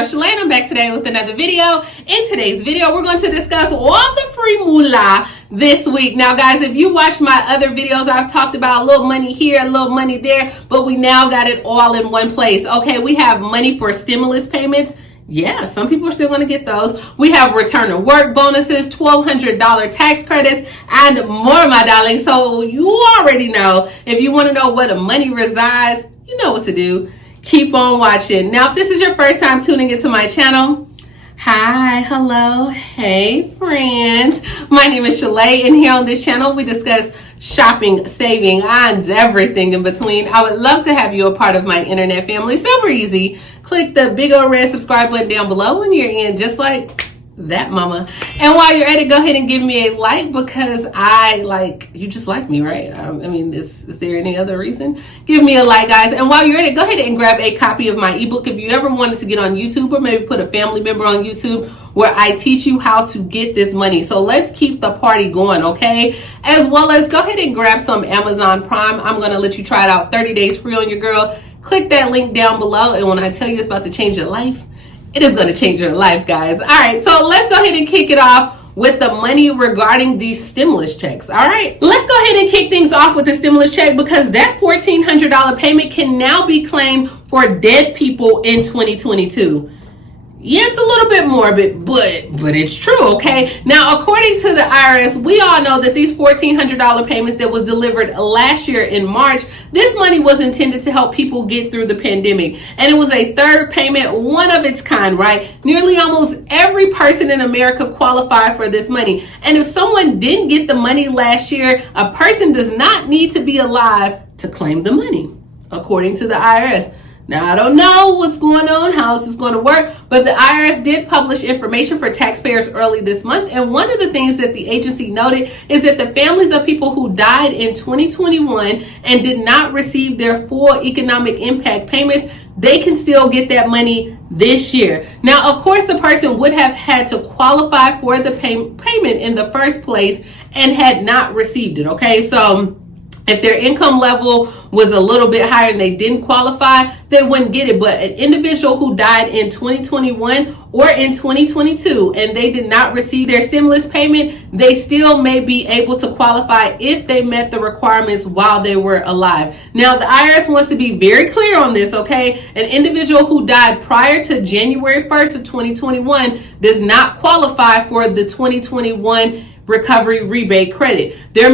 girl Shalae, and I'm back today with another video. In today's video, we're going to discuss all the free moolah this week. Now guys, if you watched my other videos, I've talked about a little money here, a little money there, but we now got it all in one place. Okay, we have money for stimulus payments. Yeah, some people are still going to get those. We have return to work bonuses, $1,200 tax credits, and more, my darling. So you already know, if you want to know where the money resides, you know what to do. Keep on watching. Now, if this is your first time tuning into my channel, hi, hello, hey friends. My name is Shalae, and here on this channel, we discuss shopping, saving, and everything in between. I would love to have you a part of my internet family. Super easy. Click the big old red subscribe button down below when you're in, just like that, mama. And while you're at it, go ahead and give me a like, because you just like me, right? I mean, is there any other reason? Give me a like, guys. And while you're at it, go ahead and grab a copy of my ebook. If you ever wanted to get on YouTube, or maybe put a family member on YouTube, where I teach you how to get this money. So let's keep the party going, okay? As well as go ahead and grab some Amazon Prime. I'm gonna let you try it out 30 days free on your girl. Click that link down below, and when I tell you it's about to change your life, it is going to change your life, guys. All right, so let's go ahead and kick it off with the money regarding these stimulus checks. All right, let's go ahead and kick things off with the stimulus check, because that $1,400 payment can now be claimed for dead people in 2022. Yeah, it's a little bit morbid, but it's true, okay? Now, according to the IRS, we all know that these $1,400 payments that was delivered last year in March, this money was intended to help people get through the pandemic. And it was a third payment, one of its kind, right? Nearly almost every person in America qualified for this money. And if someone didn't get the money last year, a person does not need to be alive to claim the money, according to the IRS. Now, I don't know what's going on, how is this going to work, but the IRS did publish information for taxpayers early this month. And one of the things that the agency noted is that the families of people who died in 2021 and did not receive their full economic impact payments, they can still get that money this year. Now, of course, the person would have had to qualify for the payment in the first place and had not received it, okay? So if their income level was a little bit higher and they didn't qualify, they wouldn't get it. But an individual who died in 2021 or in 2022 and they did not receive their stimulus payment, they still may be able to qualify if they met the requirements while they were alive. Now, the IRS wants to be very clear on this, okay? An individual who died prior to January 1st of 2021 does not qualify for the 2021 recovery rebate credit. There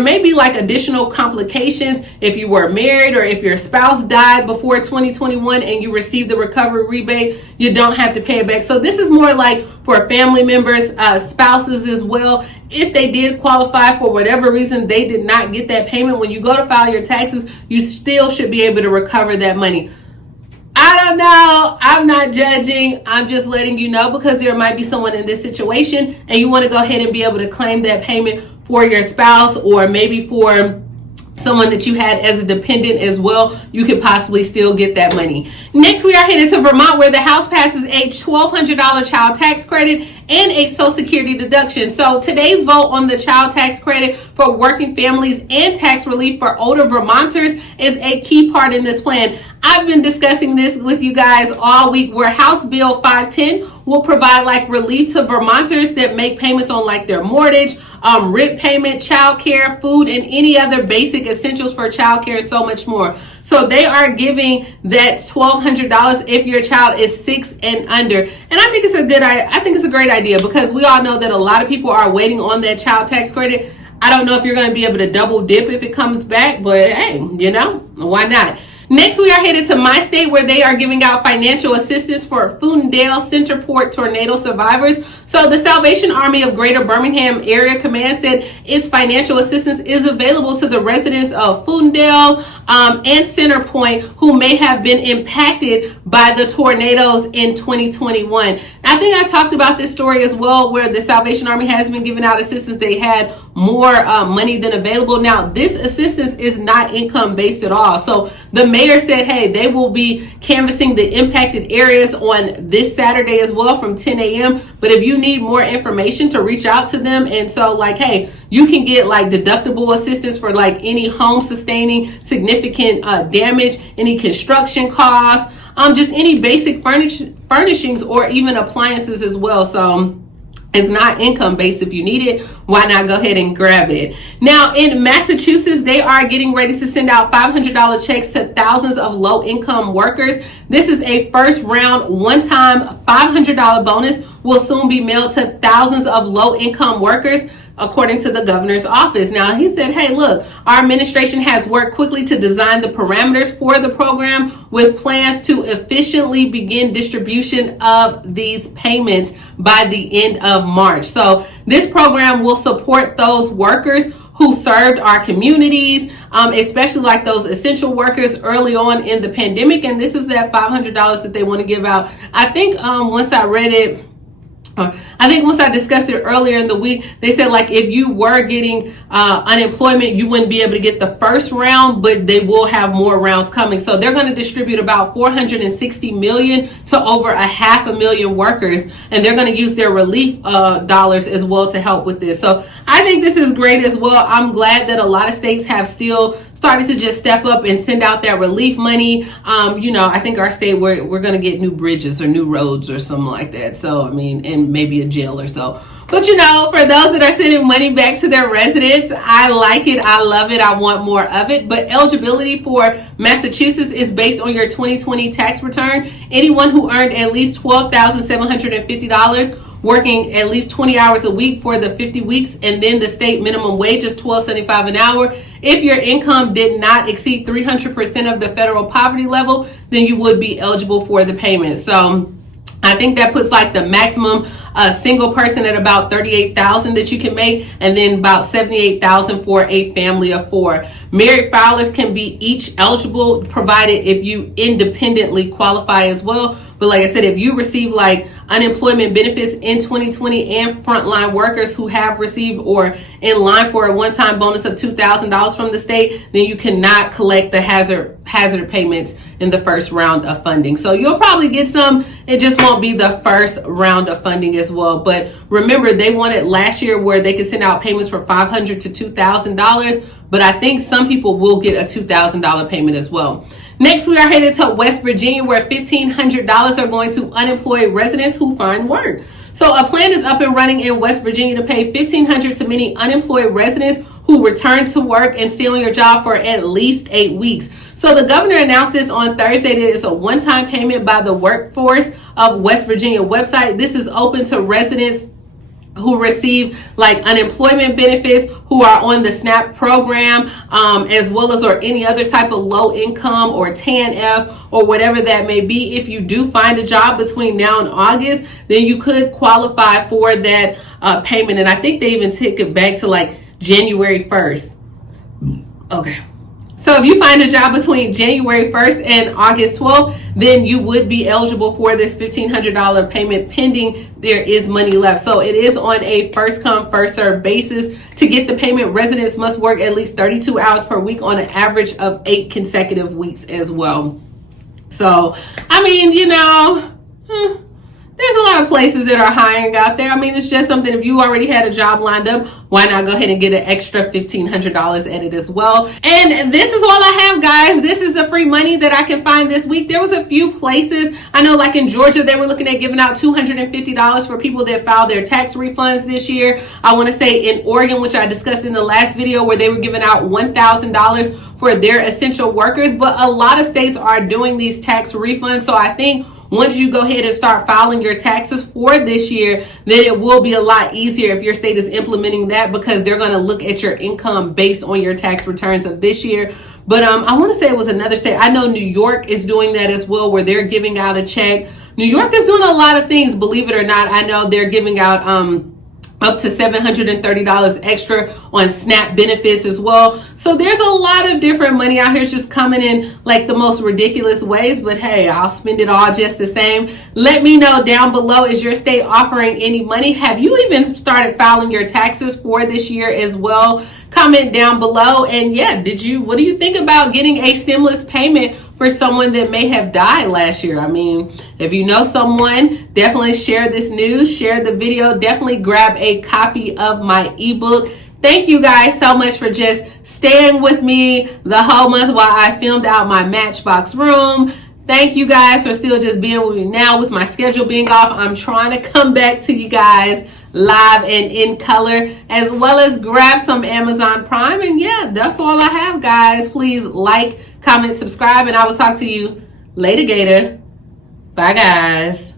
may be like additional complications if you were married, or if your spouse died before 2021 and you received the recovery rebate, you don't have to pay it back. So this is more like for family members, spouses as well. If they did qualify for whatever reason, they did not get that payment, when you go to file your taxes, you still should be able to recover that money. I don't know. I'm not judging. I'm just letting you know, because there might be someone in this situation and you want to go ahead and be able to claim that payment for your spouse, or maybe for someone that you had as a dependent as well. You could possibly still get that money. Next, we are headed to Vermont, where the House passes a $1,200 child tax credit and a Social Security deduction. So today's vote on the child tax credit for working families and tax relief for older Vermonters is a key part in this plan. I've been discussing this with you guys all week, where House Bill 510 will provide like relief to Vermonters that make payments on like their mortgage, rent payment, child care, food, and any other basic essentials for child care, and so much more. So they are giving that $1,200 if your child is 6 and under. And I think it's a great idea, because we all know that a lot of people are waiting on that child tax credit. I don't know if you're going to be able to double dip if it comes back, but hey, you know, why not? Next, we are headed to my state, where they are giving out financial assistance for Fundale Centerport tornado survivors. So the Salvation Army of Greater Birmingham Area Command said its financial assistance is available to the residents of Fundale and Centerpoint who may have been impacted by the tornadoes in 2021. I think I talked about this story as well, where the Salvation Army has been giving out assistance. They had more money than available. Now, this assistance is not income based at all. So the mayor said, hey, they will be canvassing the impacted areas on this Saturday as well from 10 a.m. But if you need more information, to reach out to them. And so like, hey, you can get like deductible assistance for like any home sustaining significant damage, any construction costs, just any basic furnishings or even appliances as well. So it's not income based. If you need it, why not go ahead and grab it? Now in Massachusetts, they are getting ready to send out $500 checks to thousands of low income workers. This is a first round one-time $500 bonus will soon be mailed to thousands of low income workers, according to the governor's office. Now, he said, hey, look, our administration has worked quickly to design the parameters for the program with plans to efficiently begin distribution of these payments by the end of March. So this program will support those workers who served our communities, especially like those essential workers early on in the pandemic. And this is that $500 that they want to give out. I think once I discussed it earlier in the week, they said like if you were getting unemployment, you wouldn't be able to get the first round, but they will have more rounds coming. So they're going to distribute about 460 million to over 500,000 workers, and they're going to use their relief dollars as well to help with this. So I think this is great as well. I'm glad that a lot of states have still started to just step up and send out that relief money. I think our state, we're going to get new bridges or new roads or something like that. So, I mean, and maybe a jail or so. But, for those that are sending money back to their residents, I like it. I love it. I want more of it. But eligibility for Massachusetts is based on your 2020 tax return. Anyone who earned at least $12,750 working at least 20 hours a week for the 50 weeks, and then the state minimum wage is $12.75 an hour. If your income did not exceed 300% of the federal poverty level, then you would be eligible for the payment. So I think that puts like the maximum single person at about $38,000 that you can make, and then about $78,000 for a family of 4. Married filers can be each eligible provided if you independently qualify as well. But like I said, if you receive like unemployment benefits in 2020 and frontline workers who have received or in line for a one-time bonus of $2,000 from the state, then you cannot collect the hazard payments in the first round of funding. So you'll probably get some. It just won't be the first round of funding as well. But remember, they wanted last year where they could send out payments for $500 to $2,000. But I think some people will get a $2,000 payment as well. Next, we are headed to West Virginia, where $1,500 are going to unemployed residents who find work. So a plan is up and running in West Virginia to pay $1,500 to many unemployed residents who return to work and stay on your job for at least 8 weeks. So the governor announced this on Thursday that it's a one-time payment by the Workforce of West Virginia website. This is open to residents who receive like unemployment benefits, who are on the SNAP program, as well as or any other type of low income or TANF or whatever that may be. If you do find a job between now and August, then you could qualify for that payment. And I think they even took it back to like January 1st. Okay. So if you find a job between January 1st and August 12th, then you would be eligible for this $1,500 payment pending there is money left. So it is on a first come, first served basis. To get the payment, residents must work at least 32 hours per week on an average of 8 consecutive weeks as well. So, I mean, there's a lot of places that are hiring out there. I mean, it's just something, if you already had a job lined up, why not go ahead and get an extra $1,500 at it as well? And this is all I have, guys. This is the free money that I can find this week. There was a few places. I know like in Georgia, they were looking at giving out $250 for people that filed their tax refunds this year. I want to say in Oregon, which I discussed in the last video, where they were giving out $1,000 for their essential workers. But a lot of states are doing these tax refunds. So I think once you go ahead and start filing your taxes for this year, then it will be a lot easier if your state is implementing that, because they're going to look at your income based on your tax returns of this year. But I want to say it was another state. I know New York is doing that as well, where they're giving out a check. New York is doing a lot of things, believe it or not. I know they're giving out up to $730 extra on SNAP benefits as well. So there's a lot of different money out here. It's just coming in like the most ridiculous ways, but hey, I'll spend it all just the same. Let me know down below, is your state offering any money? Have you even started filing your taxes for this year as well? Comment down below. And yeah, what do you think about getting a stimulus payment for someone that may have died last year? I mean, if you know someone, definitely share this news, share the video, definitely grab a copy of my ebook. Thank you guys so much for just staying with me the whole month while I filmed out my Matchbox room. Thank you guys for still just being with me. Now with my schedule being off, I'm trying to come back to you guys live and in color, as well as grab some Amazon Prime. And yeah, that's all I have, guys. Please like, comment, subscribe, and I will talk to you later, Gator. Bye, guys.